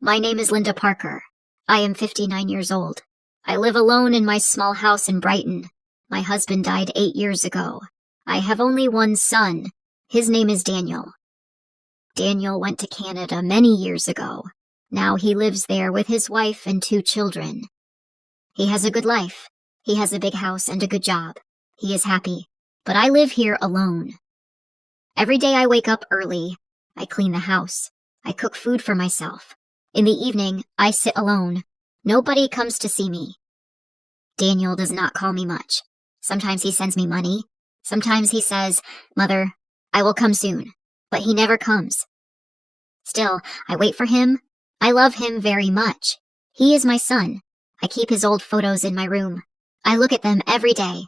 My name is Linda Parker. I am 59 years old. I live alone in my small house in Brighton. My husband died 8 years ago. I have only one son. His name is Daniel. Daniel went to Canada many years ago. Now he lives there with his wife and 2 children. He has a good life. He has a big house and a good job. He is happy. But I live here alone. Every day I wake up early. I clean the house. I cook food for myself. In the evening, I sit alone. Nobody comes to see me. Daniel does not call me much. Sometimes he sends me money. Sometimes he says, "Mother, I will come soon." But he never comes. Still, I wait for him. I love him very much. He is my son. I keep his old photos in my room. I look at them every day.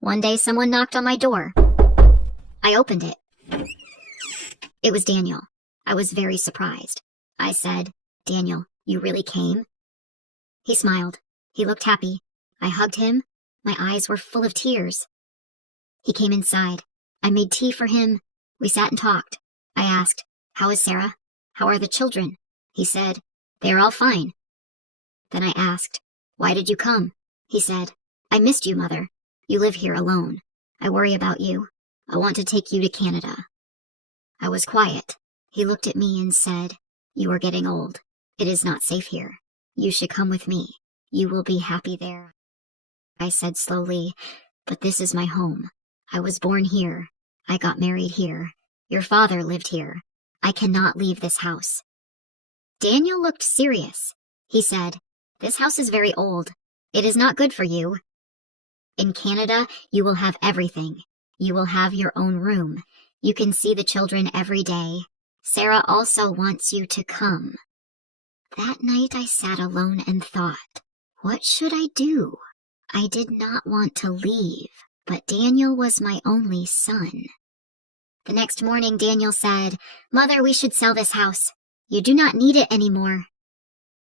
One day someone knocked on my door. I opened it. It was Daniel. I was very surprised. I said, "Daniel, you really came?" He smiled. He looked happy. I hugged him. My eyes were full of tears. He came inside. I made tea for him. We sat and talked. I asked, "How is Sarah? How are the children?" He said, "They are all fine." Then I asked, "Why did you come?" He said, "I missed you, Mother. You live here alone. I worry about you. I want to take you to Canada." I was quiet. He looked at me and said, "You are getting old. It is not safe here. You should come with me. You will be happy there." I said slowly, "But this is my home. I was born here. I got married here. Your father lived here. I cannot leave this house." Daniel looked serious. He said, "This house is very old. It is not good for you. In Canada, you will have everything. You will have your own room. You can see the children every day. Sarah also wants you to come." That night I sat alone and thought, what should I do? I did not want to leave, but Daniel was my only son. The next morning Daniel said, "Mother, we should sell this house. You do not need it anymore.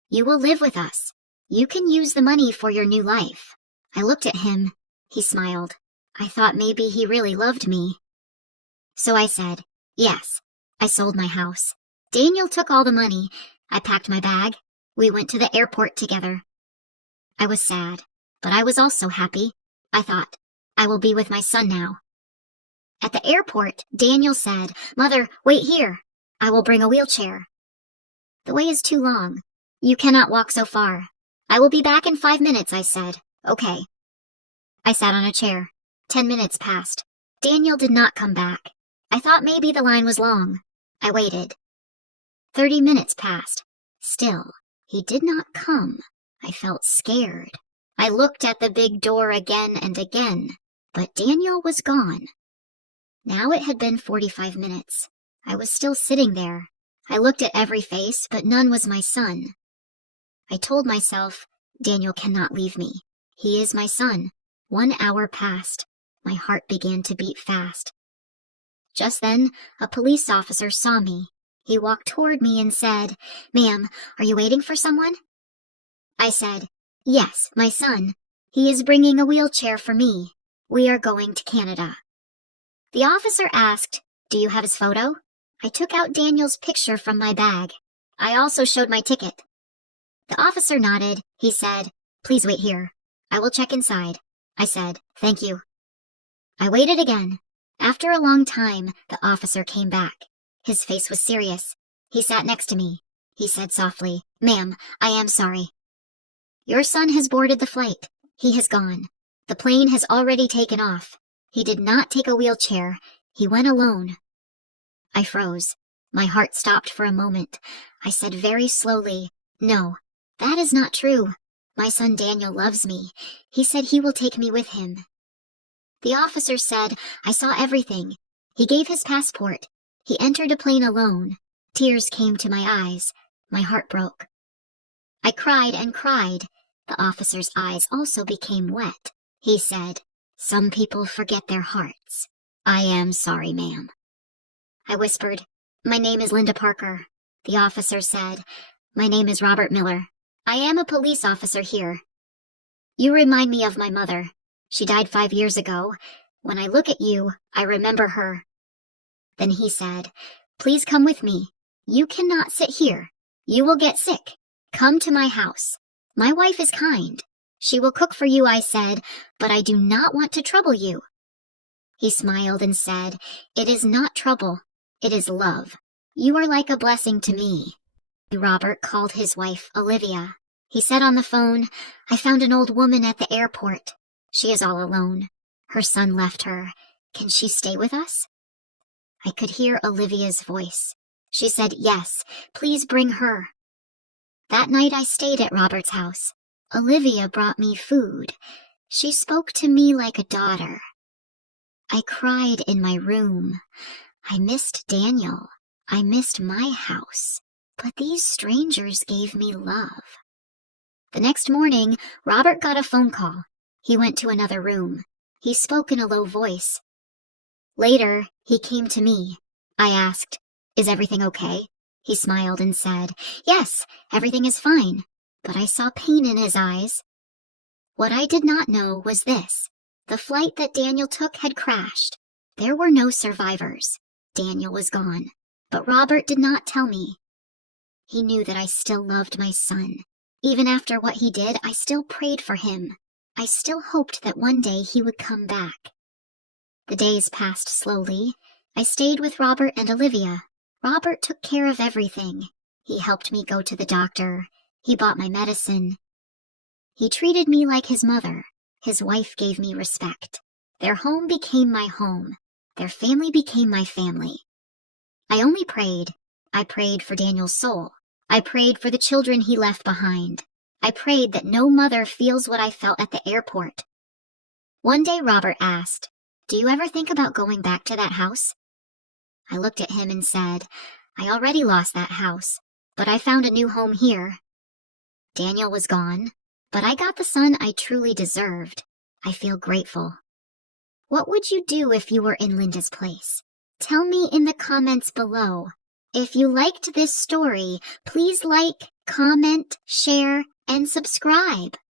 You will live with us. You can use the money for your new life." I looked at him. He smiled. I thought maybe he really loved me. So I said, "Yes." I sold my house. Daniel took all the money. I packed my bag. We went to the airport together. I was sad, but I was also happy. I thought, I will be with my son now. At the airport, Daniel said, "Mother, wait here. I will bring a wheelchair." "The way is too long. You cannot walk so far." "I will be back in 5 minutes," I said. "Okay." I sat on a chair. 10 minutes passed. Daniel did not come back. I thought maybe the line was long. I waited. 30 minutes passed. Still, he did not come. I felt scared. I looked at the big door again and again, but Daniel was gone. Now it had been 45 minutes. I was still sitting there. I looked at every face, but none was my son. I told myself, Daniel cannot leave me. He is my son. 1 hour passed. My heart began to beat fast. Just then, a police officer saw me. He walked toward me and said, "Ma'am, are you waiting for someone?" I said, "Yes, my son. He is bringing a wheelchair for me. We are going to Canada." The officer asked, "Do you have his photo?" I took out Daniel's picture from my bag. I also showed my ticket. The officer nodded. He said, "Please wait here. I will check inside." I said, "Thank you." I waited again. After a long time, the officer came back. His face was serious. He sat next to me. He said softly, "Ma'am, I am sorry. Your son has boarded the flight. He has gone. The plane has already taken off. He did not take a wheelchair. He went alone." I froze. My heart stopped for a moment. I said very slowly, "No, that is not true. My son Daniel loves me. He said he will take me with him." The officer said, "I saw everything. He gave his passport. He entered a plane alone." Tears came to my eyes. My heart broke. I cried and cried. The officer's eyes also became wet. He said, "Some people forget their hearts. I am sorry, ma'am." I whispered, "My name is Linda Parker." The officer said, "My name is Robert Miller. I am a police officer here. You remind me of my mother. She died 5 years ago. When I look at you, I remember her." Then he said, "Please come with me. You cannot sit here. You will get sick. Come to my house. My wife is kind. She will cook for you, I said, but I do not want to trouble you. He smiled and said, It is not trouble. It is love. You are like a blessing to me. Robert called his wife Olivia. He said on the phone, I found an old woman at the airport. She is all alone. Her son left her. Can she stay with us? I could hear Olivia's voice. She said, Yes, please bring her. That night I stayed at Robert's house. Olivia brought me food. She spoke to me like a daughter. I cried in my room. I missed Daniel. I missed my house. But these strangers gave me love. The next morning, Robert got a phone call. He went to another room. He spoke in a low voice. Later, he came to me. I asked, Is everything okay? He smiled and said, Yes, everything is fine. But I saw pain in his eyes. What I did not know was this. The flight that Daniel took had crashed. There were no survivors. Daniel was gone. But Robert did not tell me. He knew that I still loved my son. Even after what he did, I still prayed for him. I still hoped that one day he would come back. The days passed slowly. I stayed with Robert and Olivia. Robert took care of everything. He helped me go to the doctor. He bought my medicine. He treated me like his mother. His wife gave me respect. Their home became my home. Their family became my family. I only prayed. I prayed for Daniel's soul. I prayed for the children he left behind. I prayed that no mother feels what I felt at the airport. One day Robert asked, Do you ever think about going back to that house? I looked at him and said, I already lost that house, but I found a new home here. Daniel was gone, but I got the son I truly deserved. I feel grateful. What would you do if you were in Linda's place? Tell me in the comments below. If you liked this story, please like, comment, share, and subscribe.